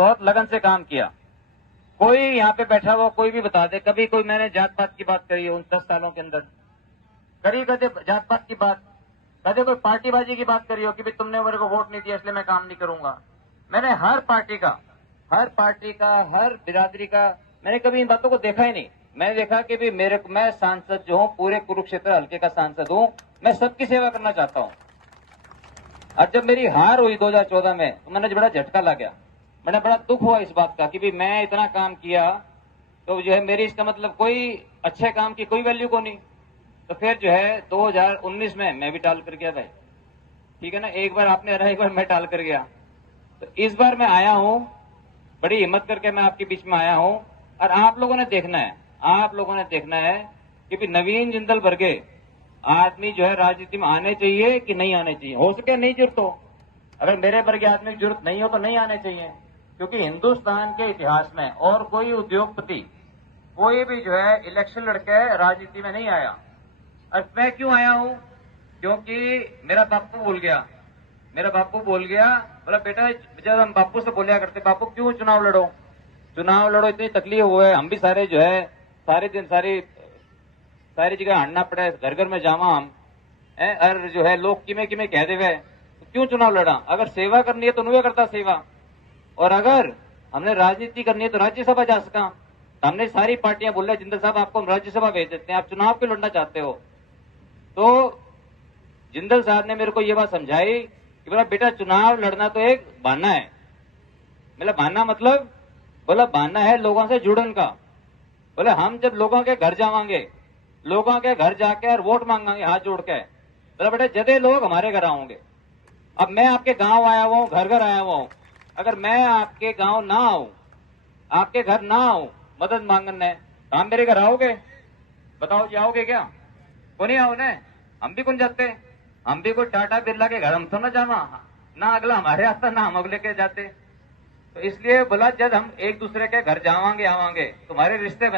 बहुत लगन से काम किया। कोई यहाँ पे बैठा हुआ कोई भी बता दे, कभी कोई मैंने जात पात की बात करी है उन 10 सालों के अंदर, करी कदे जात पात की बात, कदे कोई पार्टीबाजी की बात करी हो कि भाई तुमने मेरे को वोट नहीं दिया इसलिए मैं काम नहीं करूंगा। मैंने हर पार्टी का, हर बिरादरी का, मैंने कभी इन बातों को देखा ही नहीं। मैंने देखा कि भी मैं सांसद जो हूँ, पूरे कुरुक्षेत्र हल्के का सांसद हूँ, मैं सबकी सेवा करना चाहता हूँ। और जब मेरी हार हुई 2014 में तो मैंने बड़ा झटका लग गया, मैंने बड़ा दुख हुआ इस बात का कि भी मैं इतना काम किया तो जो है मेरी इसका मतलब कोई अच्छे काम की कोई वैल्यू को नहीं। तो फिर जो है 2019 में मैं भी टाल कर गया भाई, ठीक है ना, एक बार आपने हरा, एक बार मैं टाल कर गया। तो इस बार मैं आया हूं, बड़ी हिम्मत करके मैं आपके बीच में आया हूं। और आप लोगों ने देखना है कि भी नवीन जिंदल वर्गे आदमी जो है राजनीति में आने चाहिए कि नहीं आने चाहिए। हो सके नहीं जरूरत हो, अगर मेरे वर्गे आदमी की जरूरत नहीं हो तो नहीं आने चाहिए, क्योंकि हिंदुस्तान के इतिहास में और कोई उद्योगपति कोई भी जो है इलेक्शन लड़के राजनीति में नहीं आया। और मैं क्यों आया हूं? क्योंकि मेरा बापू बोल गया, बोला बेटा, जब हम बापू से बोलिया करते, बापू क्यों चुनाव लड़ो, इतनी तकलीफ हुए, हम भी सारे जो है सारे दिन सारी जगह हड़ना पड़े, घर घर में जावा हम और जो है लोग किमें कह देवे, तो क्यों चुनाव लड़ा? अगर सेवा करनी है तो नुए करता सेवा, और अगर हमने राजनीति करनी है तो राज्यसभा जा सका। तो हमने सारी पार्टियां बोल रहे जिंदल साहब आपको हम राज्यसभा भेज देते हैं, आप चुनाव क्यों लड़ना चाहते हो? तो जिंदल साहब ने मेरे को ये बात समझाई कि बोला बेटा, चुनाव लड़ना तो एक बहाना है। बहाना है लोगों से जुड़न का। बोले हम जब लोगों के घर जावांगे, लोगों के घर जाके और वोट मांगेंगे हाथ जोड़ के, बोला बेटा जदे लोग हमारे घर आओगे। अब मैं आपके गांव आया हुआ हूं, घर घर आया हुआ हूं, अगर मैं आपके गांव ना आऊं, आपके घर ना आऊं मदद मांगने, तो आप मेरे घर आओगे? बताओ जी, आओगे क्या? को नहीं आओ ने, हम भी कौन जाते, हम भी कोई टाटा बिरला के घर हम तो ना जावा, ना अगला हमारे आता ना हम अगले के जाते। तो इसलिए बोला जब हम एक दूसरे के घर जावांगे आवांगे तो हमारे रिश्ते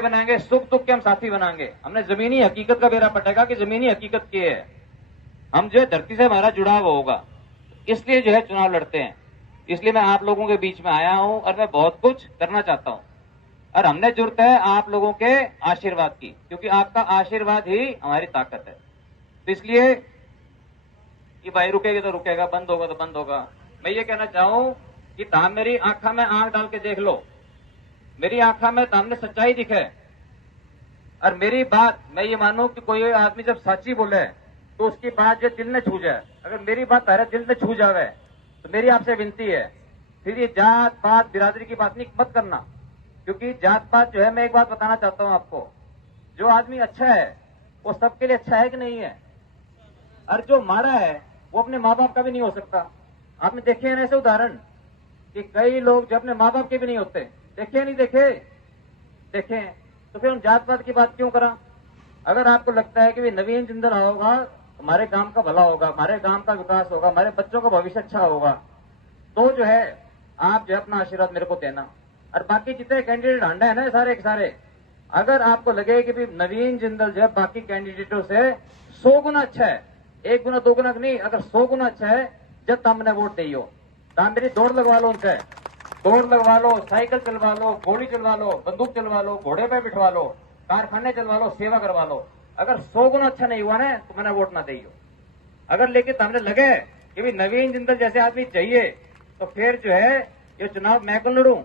बनाएंगे, सुख दुख के हम साथी बनाएंगे। हमने जमीनी हकीकत का बेरा पटेगा कि जमीनी हकीकत की है, हम जो है धरती से हमारा जुड़ाव होगा, इसलिए जो है चुनाव लड़ते हैं। इसलिए मैं आप लोगों के बीच में आया हूं और मैं बहुत कुछ करना चाहता हूं, और हमने जरूरत है आप लोगों के आशीर्वाद की, क्योंकि आपका आशीर्वाद ही हमारी ताकत है। तो इसलिए ये भाई रुकेगा तो रुकेगा, बंद होगा तो बंद होगा। मैं ये कहना चाहूं कि ताम मेरी आंखा में आंख डाल के देख लो, मेरी आंखा में तामने सच्चाई दिखे, और मेरी बात मैं ये मानूं कि कोई आदमी जब सच्ची बोले तो उसकी बात जो दिल में छू जाए। अगर मेरी बात तारे दिल में छू जावे तो मेरी आपसे विनती है, फिर ये जात पात बिरादरी की बात नहीं मत करना, क्योंकि जात पात जो है, मैं एक बात बताना चाहता हूं आपको, जो आदमी अच्छा है वो सबके लिए अच्छा है कि नहीं है? और जो माड़ा है वो अपने माँ बाप का भी नहीं हो सकता। आपने देखे हैं ऐसे उदाहरण कि कई लोग जो अपने माँ बाप के भी नहीं होते, देखे नहीं देखे हैं, तो फिर हम जात पात की बात क्यों करा? अगर आपको लगता है कि भी नवीन जिंदल आओगा, हमारे गांव का भला होगा, हमारे गांव का विकास होगा, हमारे बच्चों का भविष्य अच्छा होगा, तो जो है आप जो है अपना आशीर्वाद मेरे को देना। और बाकी जितने कैंडिडेट हंडा है ना सारे के सारे, अगर आपको लगे कि भी नवीन जिंदल जो है बाकी कैंडिडेटों से 100 गुना अच्छा है, 1 गुना 2 गुना नहीं, अगर 100 गुना अच्छा है, जब तामने वोट दियो, ताम मेरी दौड़ लगवा लो, उनसे दौड़ लगवा लो, साइकिल चलवा लो, घोड़ी चलवा लो, बंदूक चलवा लो, घोड़े पे बिठवा लो, कारखाने चलवा लो, सेवा करवा लो। अगर 100 गुना अच्छा नहीं हुआ ना तो मैंने वोट ना दियो। अगर लेकिन हमने लगे कि भी नवीन जिंदल जैसे आदमी चाहिए, तो फिर जो है ये चुनाव मैं क्यों लड़ूं?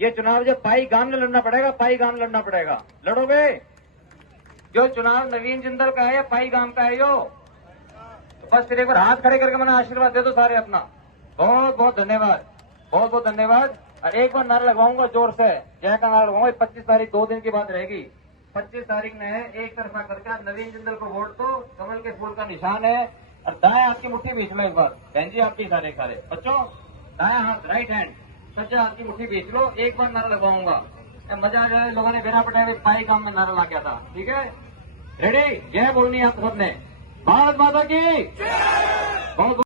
ये चुनाव जो पाई गांव में लड़ना पड़ेगा, लड़ोगे? जो चुनाव नवीन जिंदल का है या पाई गांव का है, यो तो बस फिर एक बार हाथ खड़े करके मैंने आशीर्वाद दे दो सारे अपना। बहुत बहुत धन्यवाद। और एक बार नारा लगवाऊंगा जोर से, जय का नारा लगवाऊंगा। 25 तारीख 2 दिन की बात रहेगी, 25 तारीख ने एक तरफा करके आप नवीन जिंदल को वोट दो, कमल के फूल का निशान है। और दाएं हाथ की मुट्ठी बीच लो एक बार, बहन जी आपकी सारे बच्चों, दाएं हाथ राइट हैंड सच्चे हाथ की मुट्ठी बीच लो, एक बार नारा लगवाऊंगा। मजा आ जाए, लोगों ने बिना पटाए पाई काम में नारा ला गया था, ठीक है? रेडी? जय बोलनी है आप सबने, भारत माता की। बहुत